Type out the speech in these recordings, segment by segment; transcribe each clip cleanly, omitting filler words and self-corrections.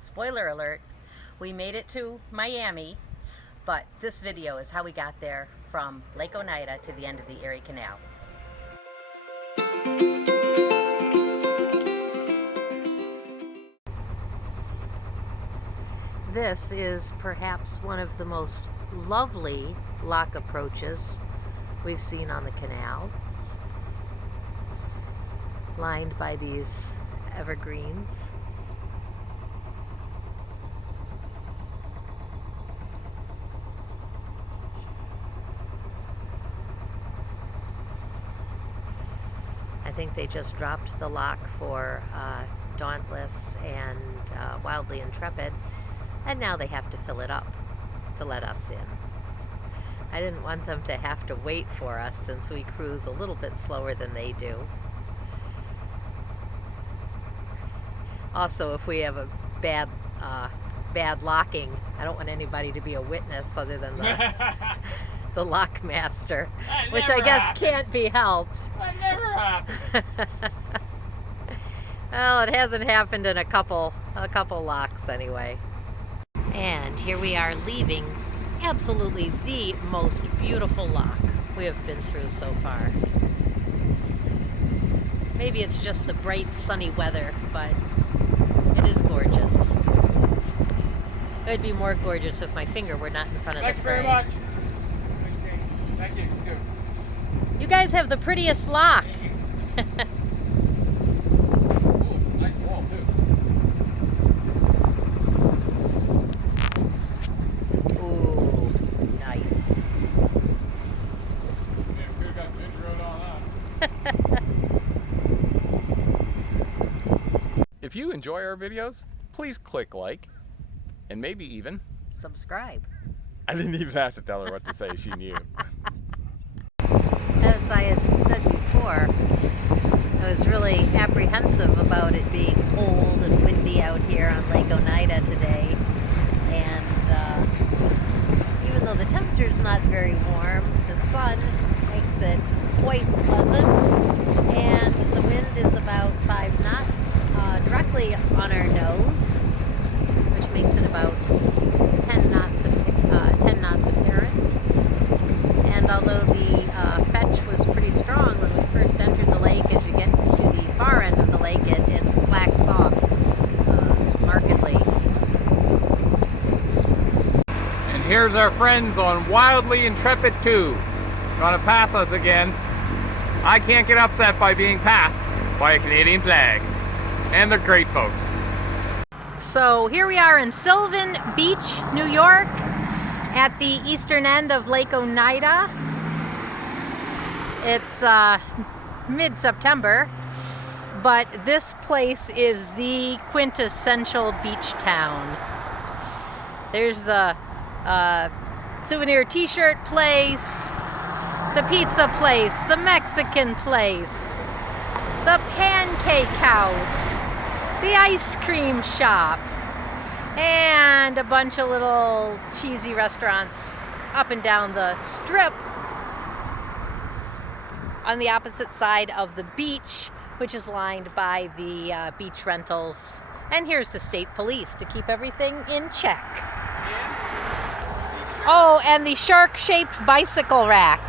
spoiler alert, we made it to Miami, but this video is how we got there from Lake Oneida to the end of the Erie Canal. This is perhaps one of the most lovely lock approaches we've seen on the canal, lined by these evergreens. I think they just dropped the lock for Dauntless and Wildly Intrepid, and now they have to fill it up to let us in. I didn't want them to have to wait for us since we cruise a little bit slower than they do. Also, if we have a bad locking, I don't want anybody to be a witness other than the lock master, which I guess can't be helped. That never happens. Well, it hasn't happened in a couple locks anyway. And here we are leaving absolutely the most beautiful lock we have been through so far. Maybe it's just the bright sunny weather, but it is gorgeous. It would be more gorgeous if my finger were not in front of the frame. Thank you very much. Thank you. You guys have the prettiest lock. Oh, it's a nice wall too. Ooh, nice. Yeah, we could have got ginger road on that. If you enjoy our videos, please click like and maybe even Subscribe. I didn't even have to tell her what to say, she knew. As I had said before, I was really apprehensive about it being cold and windy out here on Lake Oneida today. And even though the temperature's not very warm, the sun makes it quite pleasant. And the wind is about 5 knots directly on our nose, which makes it about 10 knots apparent. And although the fetch was pretty strong when we first entered the lake, as you get to the far end of the lake, it slacks off markedly. And here's our friends on Wildly Intrepid 2. Trying to pass us again. I can't get upset by being passed by a Canadian flag. And they're great folks. So here we are in Sylvan Beach, New York, at the eastern end of Lake Oneida. It's mid-September, but this place is the quintessential beach town. There's the souvenir t-shirt place, the pizza place, the Mexican place, the pancake house, the ice cream shop, and a bunch of little cheesy restaurants up and down the strip on the opposite side of the beach, which is lined by the beach rentals. And here's the state police to keep everything in check. Oh, and the shark-shaped bicycle rack.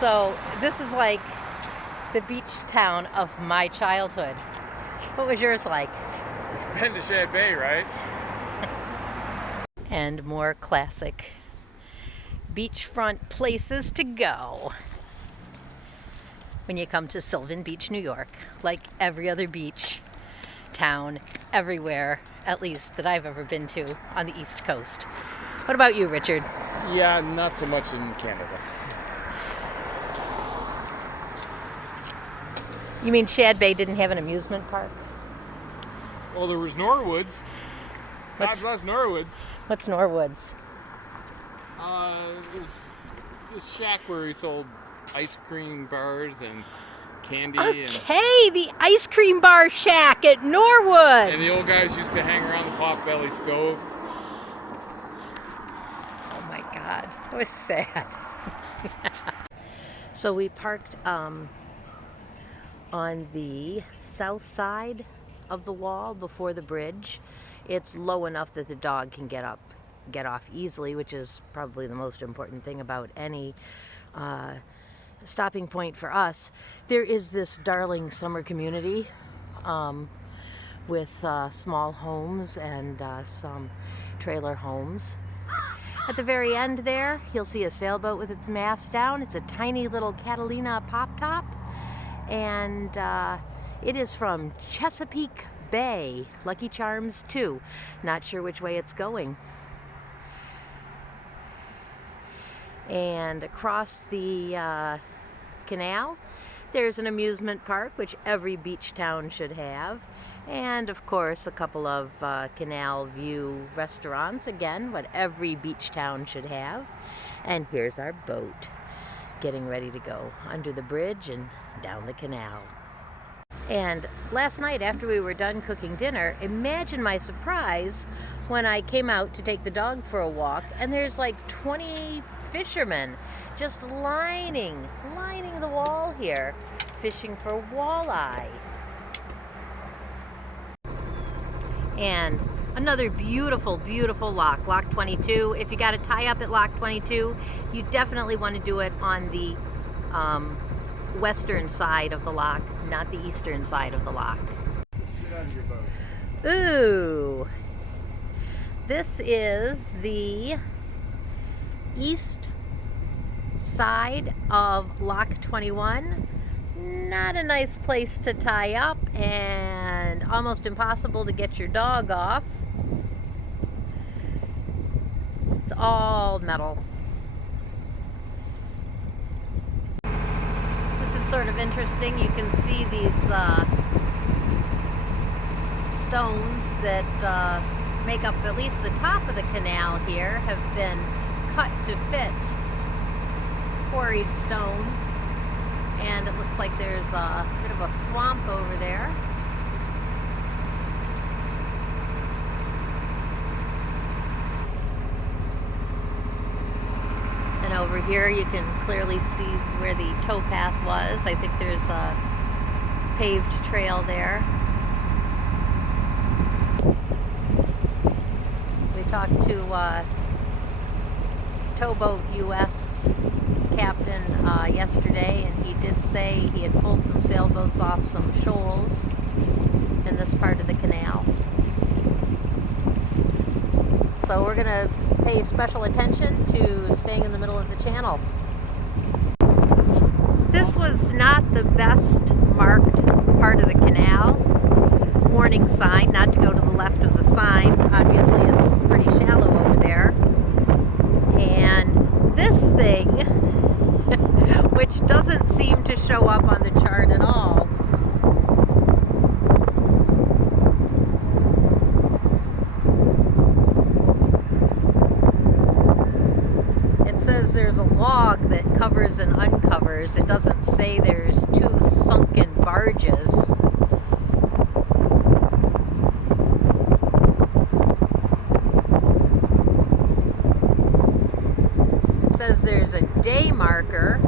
So this is like the beach town of my childhood. What was yours like? It's been to Shad Bay, right? And more classic beachfront places to go when you come to Sylvan Beach, New York. Like every other beach town everywhere, at least that I've ever been to on the East Coast. What about you, Richard? Yeah, not so much in Canada. You mean Shad Bay didn't have an amusement park? Well, there was Norwoods. God bless Norwoods. What's Norwoods? It was this shack where he sold ice cream bars and candy. Okay, the ice cream bar shack at Norwood. And the old guys used to hang around the potbelly stove. Oh my God, that was sad. So we parked on the south side of the wall before the bridge. It's low enough that the dog can get off easily, which is probably the most important thing about any stopping point for us. There is this darling summer community with small homes and some trailer homes. At the very end there, you'll see a sailboat with its mast down. It's a tiny little Catalina pop top, and it is from Chesapeake Bay, Lucky Charms 2. Not sure which way it's going. And across the canal, there's an amusement park, which every beach town should have. And of course, a couple of canal view restaurants, again, what every beach town should have. And here's our boat, getting ready to go under the bridge and down the canal. And last night, after we were done cooking dinner, imagine my surprise when I came out to take the dog for a walk, and there's like 20 fishermen just lining the wall here, fishing for walleye. And another beautiful, beautiful lock, Lock 22. If you got to tie up at Lock 22, you definitely want to do it on the western side of the lock, not the eastern side of the lock. Get out of your boat. Ooh, this is the east side of Lock 21. Not a nice place to tie up, and almost impossible to get your dog off. It's all metal. This is sort of interesting. You can see these stones that make up at least the top of the canal here have been cut to fit quarried stone. And it looks like there's a bit of a swamp over there. And over here you can clearly see where the towpath was. I think there's a paved trail there. We talked to Towboat US captain yesterday, and he did say he had pulled some sailboats off some shoals in this part of the canal. So we're going to pay special attention to staying in the middle of the channel. This was not the best marked part of the canal. Warning sign, not to go to the left of the sign. Obviously it's pretty shallow over there. And this thing, which doesn't seem to show up on the chart at all, it says there's a log that covers and uncovers. It doesn't say there's two sunken barges. Says there's a day marker,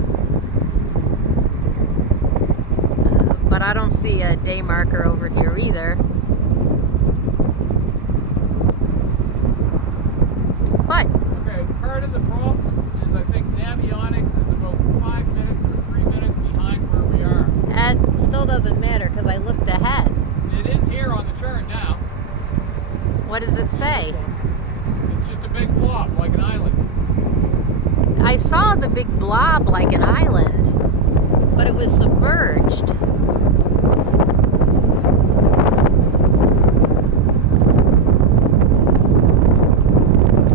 but I don't see a day marker over here either. But Okay, part of the problem is I think Navionics is about 5 minutes or 3 minutes behind where we are. that still doesn't matter because I looked ahead. It is here on the chart now. What does it say? It's just a big blob like an island. I saw the big blob like an island, but it was submerged.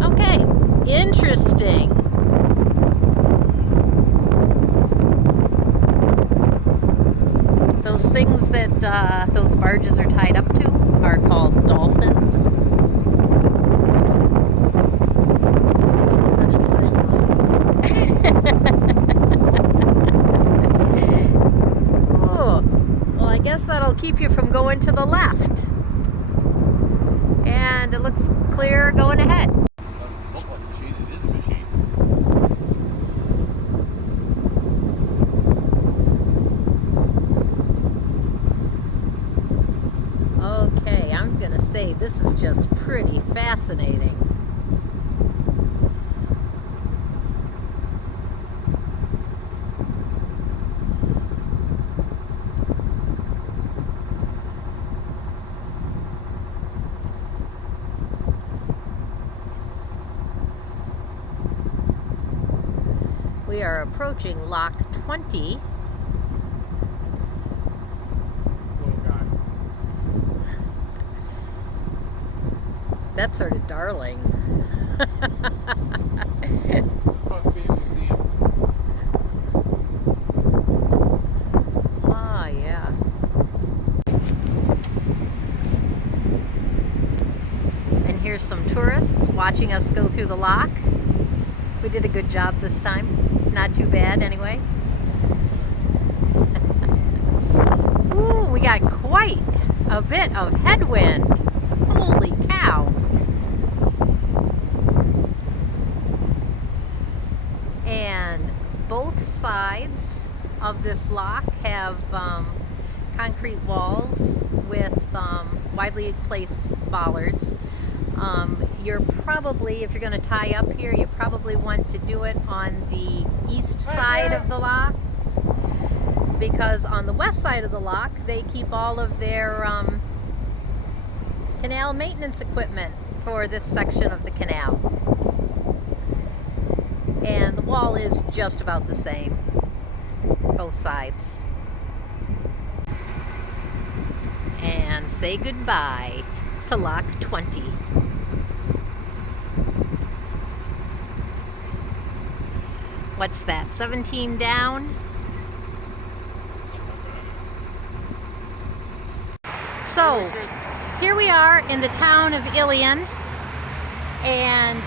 Okay, interesting. Those things that those barges are tied up to are called dolphins. Oh, well, I guess that'll keep you from going to the left. And it looks clear going ahead. Doesn't look like a machine, it is a machine. say, this is just pretty fascinating. We are approaching Lock 20. Little guy. That's sort of darling. It's supposed to be a museum. Ah, yeah. And here's some tourists watching us go through the lock. We did a good job this time. Not too bad, anyway. Ooh, we got quite a bit of headwind. Holy cow. And both sides of this lock have concrete walls with widely placed bollards. You're probably, if you're going to tie up here, you probably want to do it on the east side of the lock, because on the west side of the lock they keep all of their canal maintenance equipment for this section of the canal. And the wall is just about the same, both sides. And say goodbye to Lock 20. What's that, 17 down? So, here we are in the town of Ilion, and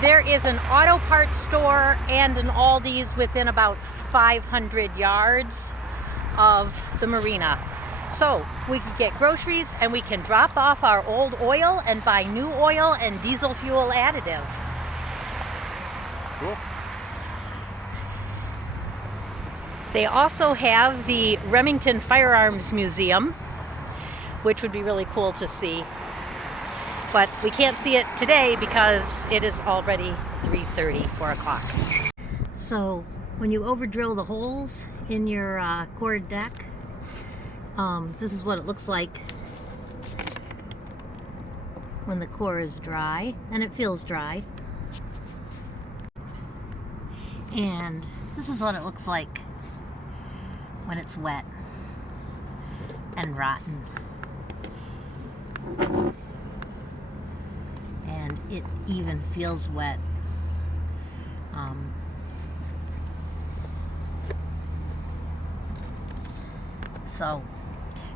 there is an auto parts store and an Aldi's within about 500 yards of the marina. So, we could get groceries and we can drop off our old oil and buy new oil and diesel fuel additive. Cool. They also have the Remington Firearms Museum, which would be really cool to see. But we can't see it today because it is already 3:30, 4 o'clock. So when you over drill the holes in your core deck, this is what it looks like when the core is dry, and it feels dry. And this is what it looks like when it's wet and rotten. And it even feels wet. So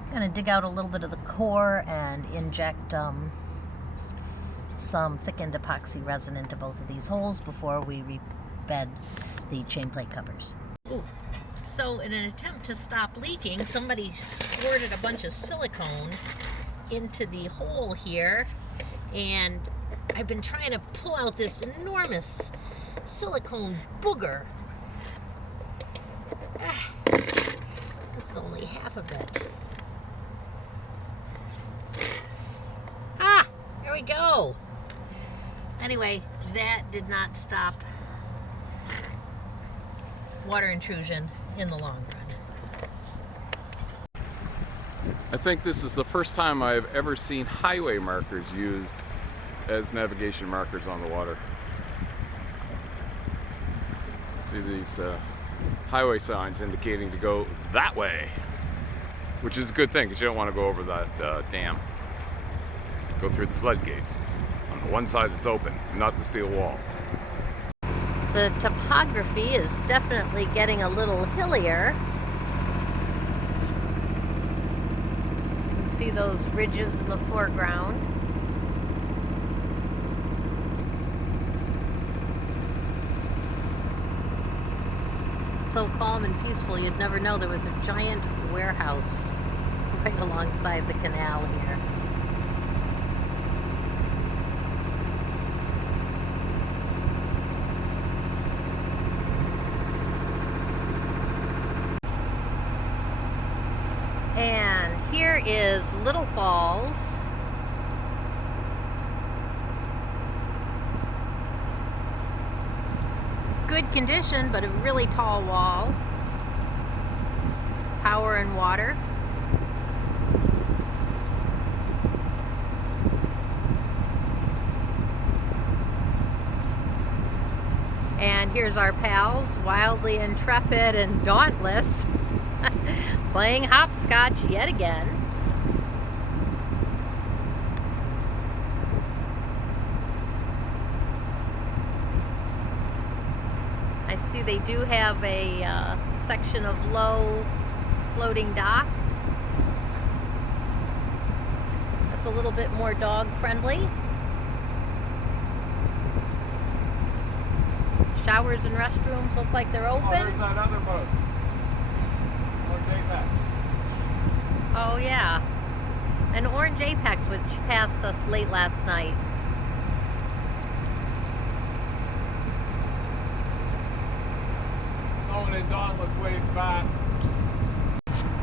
I'm gonna dig out a little bit of the core and inject some thickened epoxy resin into both of these holes before we rebed the chain plate covers. Ooh. So in an attempt to stop leaking, somebody squirted a bunch of silicone into the hole here, and I've been trying to pull out this enormous silicone booger. This is only half of it. There we go. Anyway, that did not stop water intrusion in the long run. I think this is the first time I've ever seen highway markers used as navigation markers on the water. See these highway signs indicating to go that way, which is a good thing because you don't want to go over that dam. Go through the floodgates on the one side that's open, not the steel wall. The topography is definitely getting a little hillier. You can see those ridges in the foreground. So calm and peaceful, you'd never know there was a giant warehouse right alongside the canal here. And here is Little Falls, good condition, but a really tall wall. Power and water. And here's our pals, Wildly Intrepid and Dauntless, playing hopscotch yet again. I see they do have a section of low floating dock. That's a little bit more dog friendly. Showers and restrooms look like they're open. Oh, there's that other boat. Orange Apex. Oh yeah. An Orange Apex which passed us late last night. Someone in Dauntless waved back.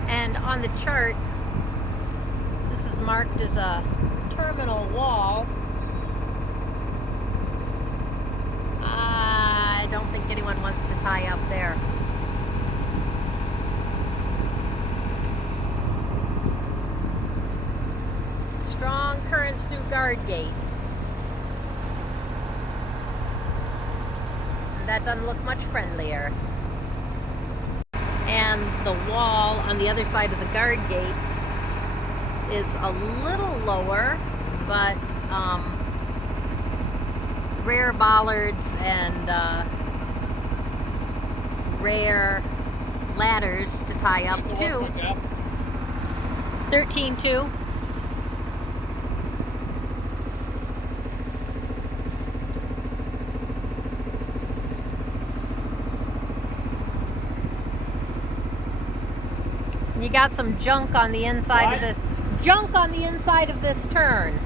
And on the chart, this is marked as a terminal wall. I don't think anyone wants to tie up there. Strong currents through guard gate. And that doesn't look much friendlier. And the wall on the other side of the guard gate is a little lower, but rare bollards and rare ladders to tie up too. 13.2. You got some junk on the inside of this. Junk on the inside of this turn.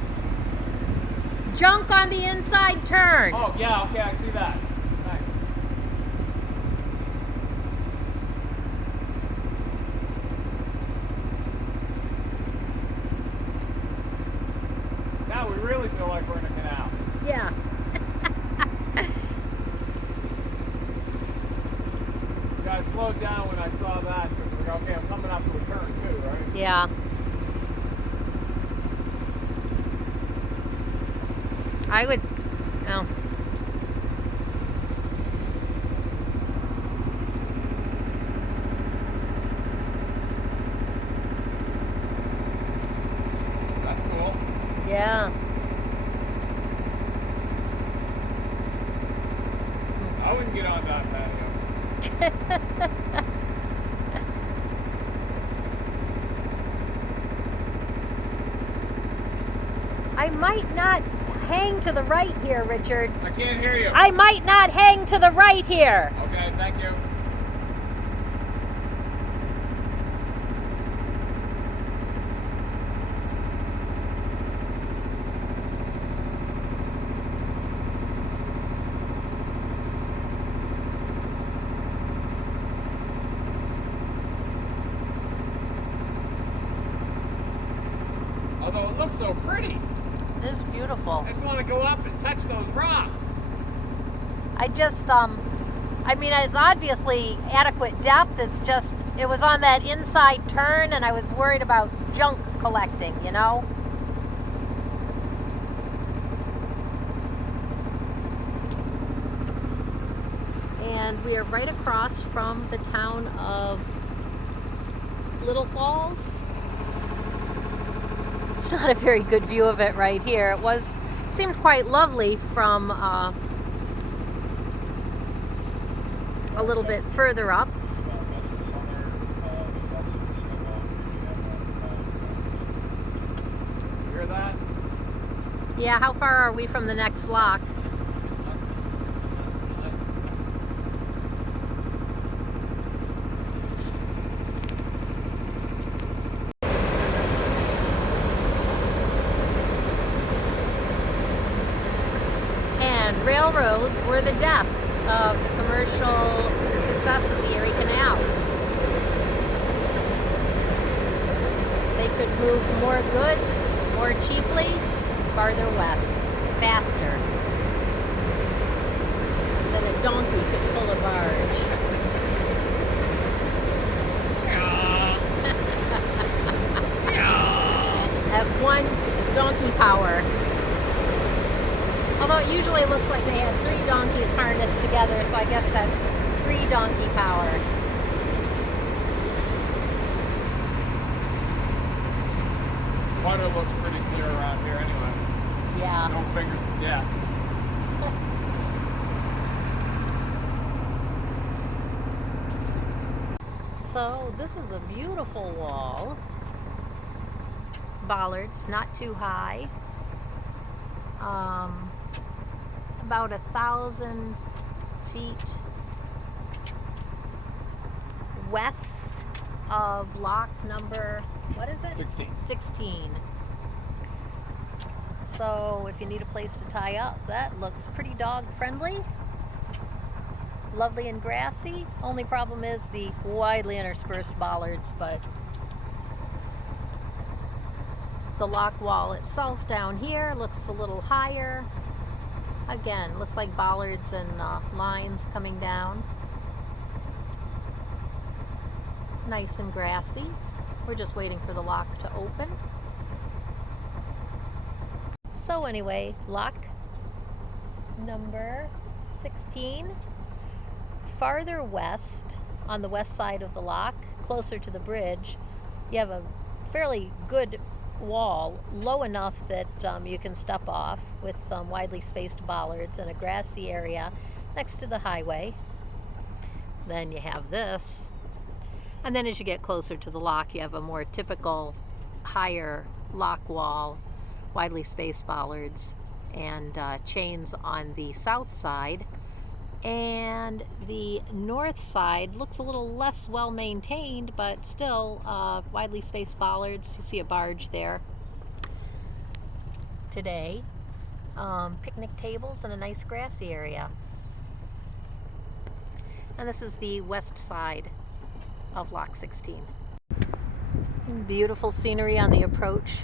Junk on the inside turn. Oh yeah, okay, I see that. Nice. Now we really feel like we're in a canal. Yeah. You guys slowed down when I saw that because we're like, okay, I'm coming up to a turn too, right? Yeah. I would, oh. That's cool. Yeah. I wouldn't get on that patio. I might not hang to the right here, Richard. I can't hear you. I might not hang to the right here. Okay, thank you. Although it looks so pretty. It is beautiful. I just want to go up and touch those rocks. I just, I mean, it's obviously adequate depth. It's just, it was on that inside turn and I was worried about junk collecting, you know? And we are right across from the town of Little Falls. It's not a very good view of it right here. It seemed quite lovely from a little bit further up. You hear that? Yeah, how far are we from the next lock? Railroads were the death of the commercial success of the Erie Canal. They could move more goods more cheaply, farther west, faster. The that a donkey could pull a barge. At one donkey power. Although it usually looks like they have 3 donkeys harnessed together, so I guess that's 3 donkey power. Water looks pretty clear around here anyway. Yeah. No fingers of death. So this is a beautiful wall. Bollards, not too high. About 1,000 feet west of lock number, what is it? 16. 16. So if you need a place to tie up, that looks pretty dog friendly. Lovely and grassy. Only problem is the widely interspersed bollards, but the lock wall itself down here looks a little higher. Again, looks like bollards and lines coming down. Nice and grassy. We're just waiting for the lock to open. So anyway, lock number 16. Farther west, on the west side of the lock, closer to the bridge, you have a fairly good wall, low enough that you can step off, with widely spaced bollards and a grassy area next to the highway. Then you have this, and then as you get closer to the lock, you have a more typical higher lock wall, widely spaced bollards, and chains on the south side. And the north side looks a little less well maintained, but still widely spaced bollards. You see a barge there today. Picnic tables and a nice grassy area. And this is the west side of Lock 16. Beautiful scenery on the approach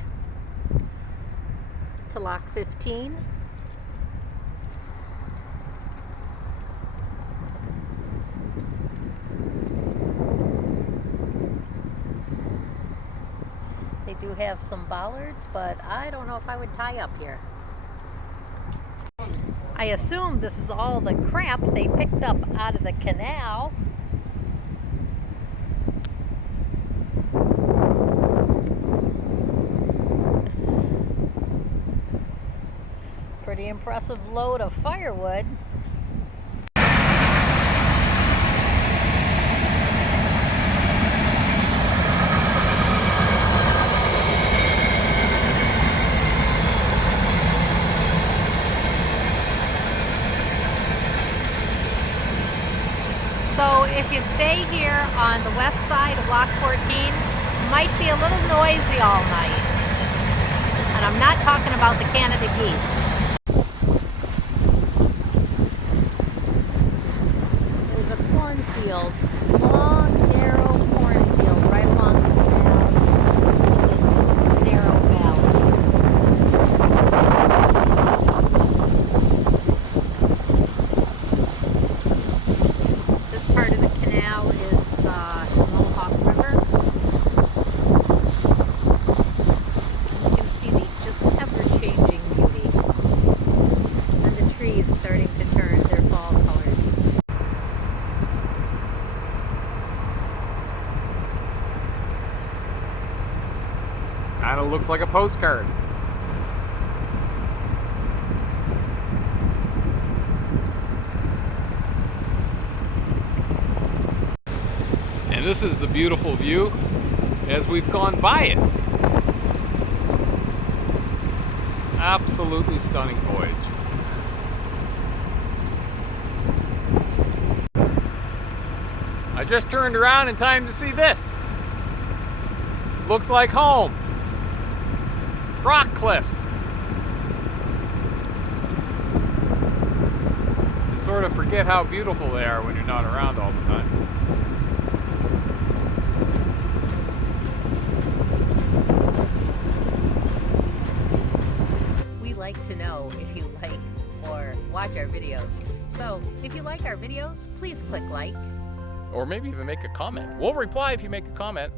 to Lock 15. They do have some bollards, but I don't know if I would tie up here. I assume this is all the crap they picked up out of the canal. Pretty impressive load of firewood. So if you stay here on the west side of Lock 14, it might be a little noisy all night. And I'm not talking about the Canada geese. There's a cornfield, long, narrow cornfield right along the canal in this narrow valley. This part of the canal is the Mohawk River. You can see the just ever-changing beauty. And the trees starting to turn their fall colors. Kind of looks like a postcard. And this is the beautiful view as we've gone by it. Absolutely stunning voyage. I just turned around in time to see this. Looks like home. Rock cliffs. You sort of forget how beautiful they are when you're not around all the time. We like to know if you like or watch our videos. So if you like our videos, please click like. Or maybe even make a comment. We'll reply if you make a comment.